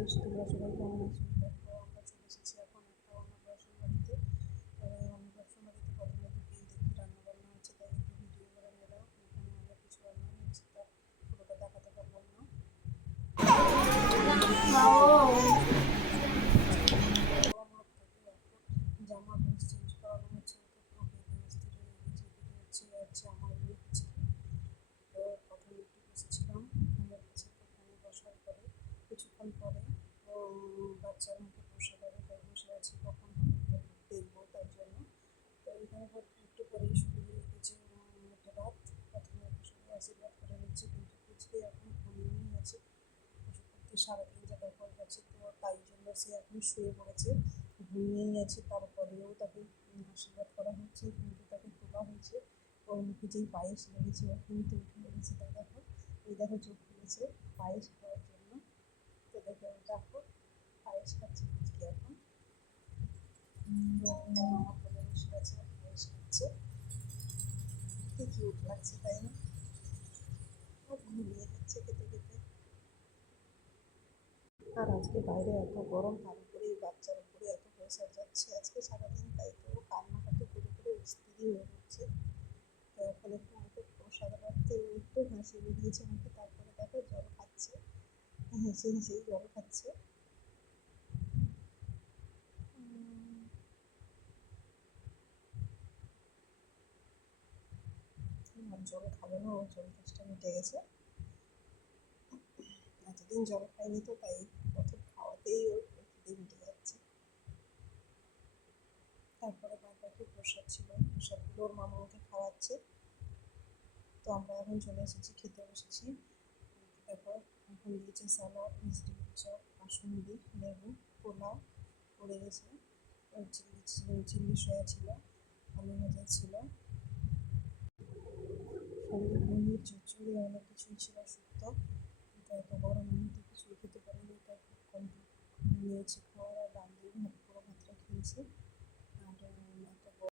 Guys, তোমরা সবাই কেমন আছো? দেখো, আমরা চলে এসেছি এখন একটা অন্নপ্রাশন বাড়িতে। অন্নপ্রাশন বাড়িতে প্রথমে ঢুকেই দেখি রান্না বান্না হচ্ছে, তাই একটু ভিডিও করে নিলাম। এখানে অনেক কিছু রান্না হচ্ছে, তার পুরোটা দেখাতে পারলাম না। গরম হাত থেকে এত জামা ড্রেস চেঞ্জ করানো হচ্ছে, তো পুরো বেঁধে স্থির হয়ে গেছে। এদিকে হচ্ছে আমার মেয়ে হচ্ছে। তো প্রথমে একটু বসেছিলাম ফ্যানের কাছে, তো ফ্যানে বসার পরে কিছুক্ষণ পরে বাচ্চার মুখে বসে যাবে, তাই বসে আছি কখন হবে দেখবো তার জন্য। তো এখানে একটু পরেই শুরু হয়ে গেছে একটা রাত। প্রথমে বসে আশীর্বাদ করে নিচ্ছে, কিন্তু পুচকে এখন ঘুমিয়েই আছে। বসে করতে সারাদিন যা ব্যাপার গেছে, তো তাই জন্য সে এখন শুয়ে পড়েছে, ঘুমিয়েই আছে। তারপরেও তাকে আশীর্বাদ করা হচ্ছে, কিন্তু তাকে তোলা হয়েছে। ওর মুখে যেই পায়েস লেগেছে ও কিন্তু উঠে লেগেছে, তাই দেখো। এই দেখো চোখ খুলেছে পায়েস খাওয়ার জন্য। তো দেখো দেখো পায়েস খাচ্ছে পুচকে এখন। আমার কোলে বসে আছে, পায়েস খাচ্ছে। কি কিউট লাগছে তাই না? ও ঘুমিয়ে যাচ্ছে খেতে খেতে। আর আজকে বাইরে এত গরম, তার উপরে এই বাচ্চার উপরে এত প্রেশার যাচ্ছে আজকে সারাদিন, তাই তো কান্নাকাটি করে করে অস্থিরই হয়ে যাচ্ছে। তো এখন একটু আমাকে প্রসাদ রাখতে একটু হাসি বেরিয়েছে আমাকে, তারপরে দেখো জল খাচ্ছে, হেসে হেসেই জল খাচ্ছে। আর জল খাবে না, ও জল তেষ্টা মিটে গেছে। এতদিন জল খায়নি, তো তাই প্রথম খাওয়াতেই ওর খিদে মিটে যাচ্ছে। তারপরে বাদ বাকি প্রসাদ ছিল, প্রসাদগুলো ওর মামা ওকে খাওয়াচ্ছে। তো আমরা এখন চলে এসেছি, খেতে বসেছি। তারপর এখন দিয়েছে স্যালাড, ভেজিটেবল চপ, কাসুন্দি, লেবু, পোলাও পড়ে গেছে। চিলি সয়া ছিল, আলু ভাজা ছিল, পনির চচ্চড়ি, অনেক কিছুই ছিল শুক্তো। কিন্তু এত গরমের মধ্যে কিছুই খেতে পারিনি, তাই খুব কম নিয়েছি খাওয়ার। আর ডাল দিয়ে ভাত, পুরো ভাতটা খেয়েছি।